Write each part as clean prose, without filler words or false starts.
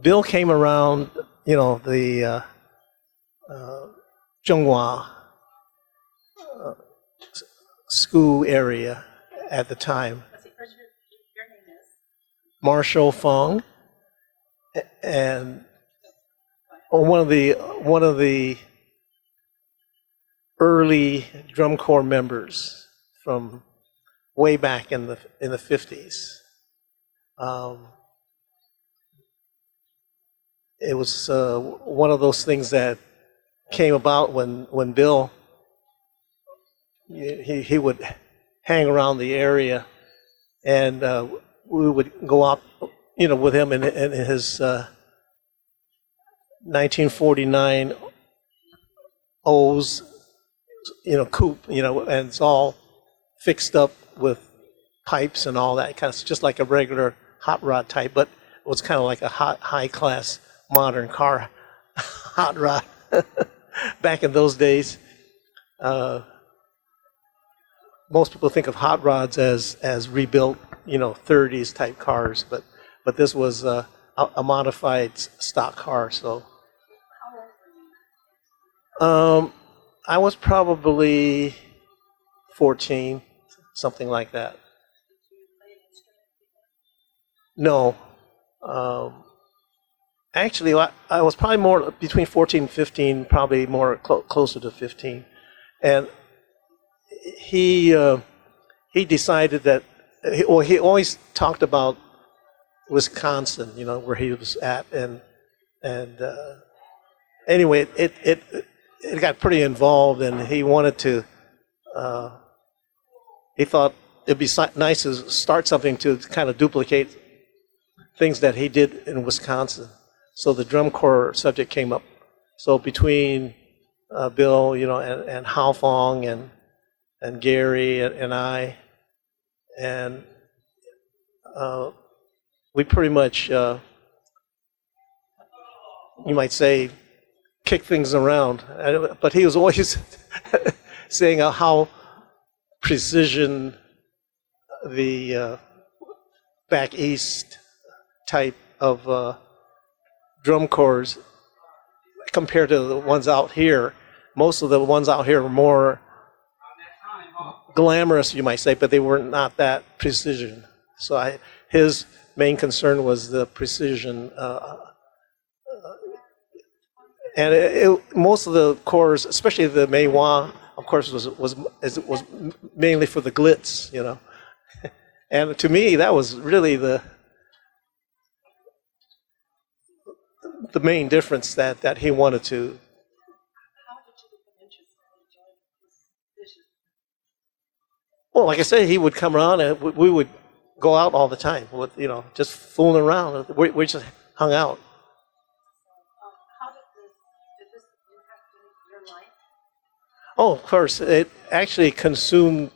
Bill came around, the Zhonghua school area at the time. Your name is? Marshall Fong, and one of the early drum corps members from way back in the 50s. It was one of those things that came about when Bill he would hang around the area, and we would go out, with him in his 1949 O's, coupe, and it's all fixed up with pipes and all that kind of, just like a regular hot rod type, but it was kind of like a high class modern car hot rod back in those days. Most people think of hot rods as rebuilt, 30s type cars, but this was a modified stock car. So I was probably 14, something like that. No. Actually, I was probably more between 14 and 15, probably more closer to 15. And he decided that, he always talked about Wisconsin, where he was at. And anyway, it got pretty involved, and he wanted to, he thought it'd be nice to start something to kind of duplicate things that he did in Wisconsin. So the drum corps subject came up. So between Bill, and Hao Fong and Gary and I, and we pretty much, you might say, kick things around. But he was always saying how precision the back east type of drum corps compared to the ones out here. Most of the ones out here were more glamorous, you might say, but they were not that precision. So his main concern was the precision. And most of the corps, especially the Meiwa, of course, was mainly for the glitz, And to me, that was really the main difference that he wanted to. How did you become interested in joining this vision? Well, like I said, he would come around, and we would go out all the time with, just fooling around. We just hung out. How did this impact your life? Oh, of course, it actually consumed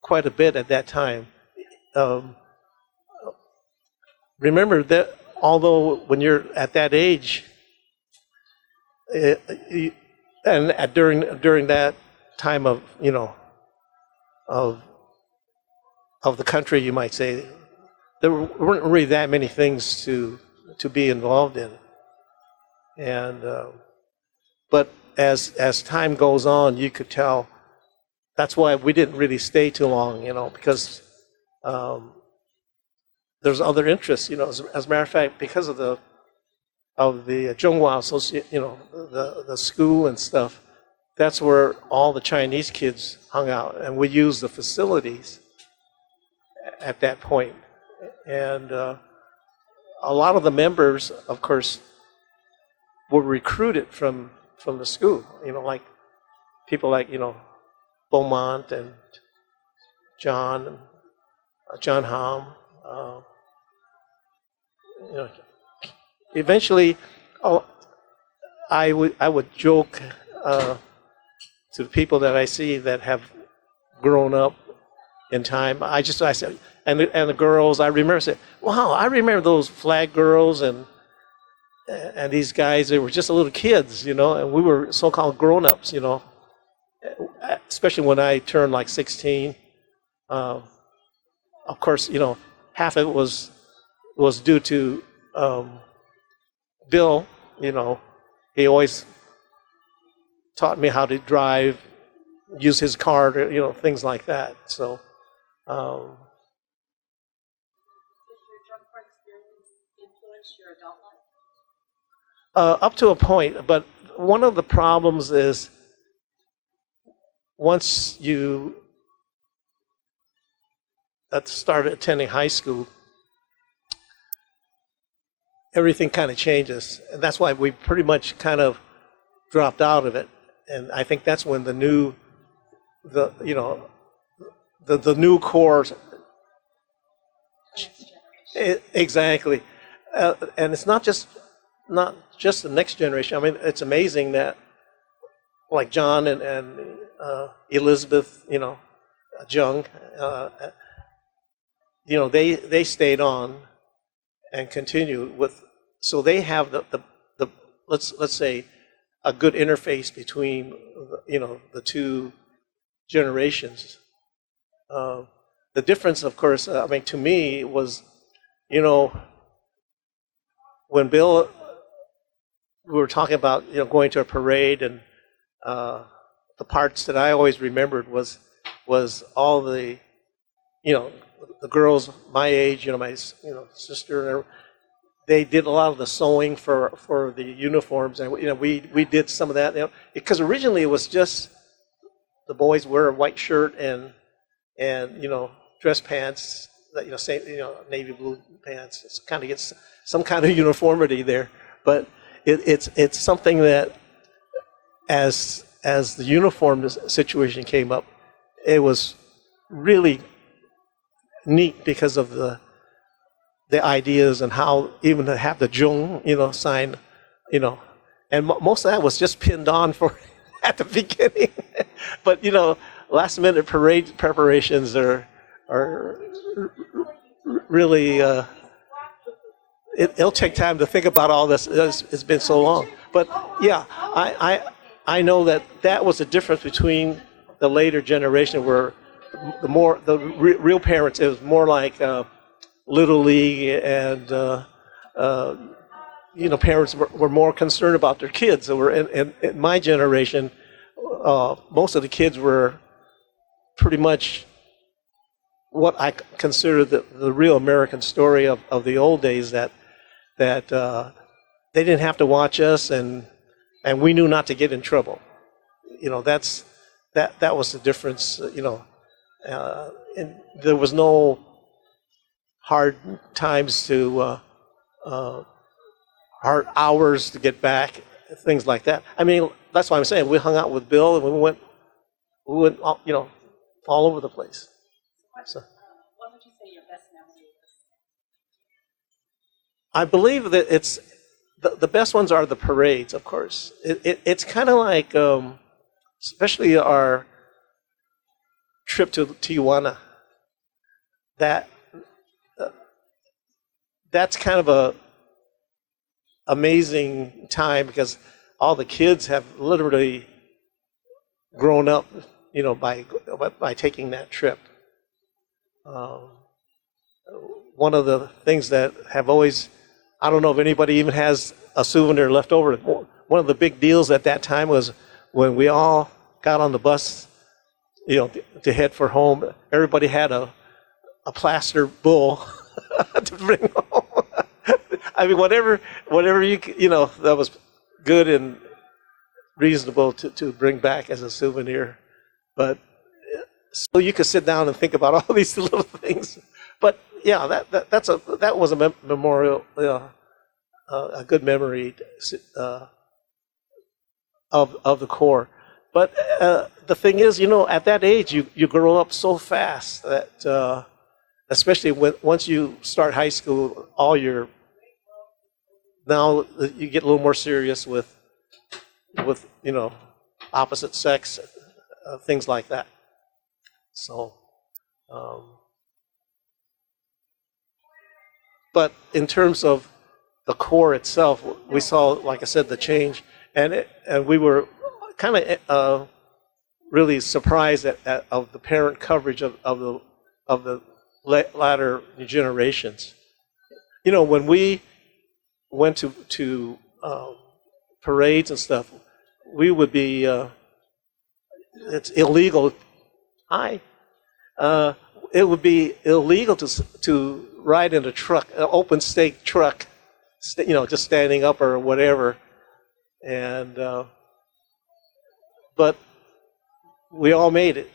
quite a bit at that time. Remember that although when you're at that age, during that time of of the country, you might say, there weren't really that many things to be involved in, and but as time goes on, you could tell. That's why we didn't really stay too long, because there's other interests, As a matter of fact, because of the Zhonghua Associate, the school and stuff, that's where all the Chinese kids hung out, and we used the facilities at that point. And a lot of the members, of course, were recruited from the school, like people like, Beaumont and John Hom. Eventually, I would joke to the people that I see that have grown up in time. I said, and the girls, I remember saying, "Wow, I remember those flag girls and these guys. They were just little kids, and we were so-called grown-ups, Especially when I turned like 16. Of course, half of it was due to um, Bill, he always taught me how to drive, use his car, things like that. So, um, Did your drug court experience influence your adult life? up to a point, but one of the problems is once you started attending high school, everything kind of changes, and that's why we pretty much kind of dropped out of it. And I think that's when the new core. Next generation. Exactly, and it's not just the next generation. I mean, it's amazing that like John and Elizabeth, Jung, they stayed on and continued with. So they have the let's say a good interface between the two generations. Uh, the difference, of course, I mean, to me was, when Bill, we were talking about, going to a parade, and the parts that I always remembered was all you know, the girls my age, my, sister, they did a lot of the sewing for the uniforms, and we did some of that, because originally it was just the boys wear a white shirt and dress pants, that same navy blue pants. It's kind of gets some kind of uniformity there, but it's something that as the uniform situation came up, it was really neat because of the ideas and how even to have the Jung sign, and most of that was just pinned on for at the beginning, but last minute parade preparations are really it'll take time to think about all this. It's been so long, but yeah, I know that was the difference between the later generation, where real parents, it was more like little league, and parents were more concerned about their kids. So in my generation, most of the kids were pretty much what I consider the real American story of the old days, that they didn't have to watch us, and we knew not to get in trouble. That was the difference. And there was no hard times hard hours to get back, things like that. I mean, that's why I'm saying we hung out with Bill, and we went all, all over the place. So What would you say your best memory is? I believe that it's the best ones are the parades, of course. It's kind of like, especially our trip to Tijuana. That that's kind of a amazing time, because all the kids have literally grown up, by taking that trip. Um, One of the things that have always, I don't know if anybody even has a souvenir left over. One of the big deals at that time was when we all got on the bus, to head for home. Everybody had a plaster bull to bring home. I mean, whatever that was good and reasonable to bring back as a souvenir. But so you could sit down and think about all these little things. But yeah, that was a memorial, a good memory of the Corps. But the thing is, at that age, you grow up so fast that, especially once you start high school, now you get a little more serious with opposite sex, things like that. So, but in terms of the Corps itself, we saw, like I said, the change, and we were kind of really surprised of the parent coverage of the latter generations. When we went to parades and stuff, we would be it's illegal. Hi, it would be illegal to ride in a truck, an open stake truck, just standing up or whatever. And but we all made it.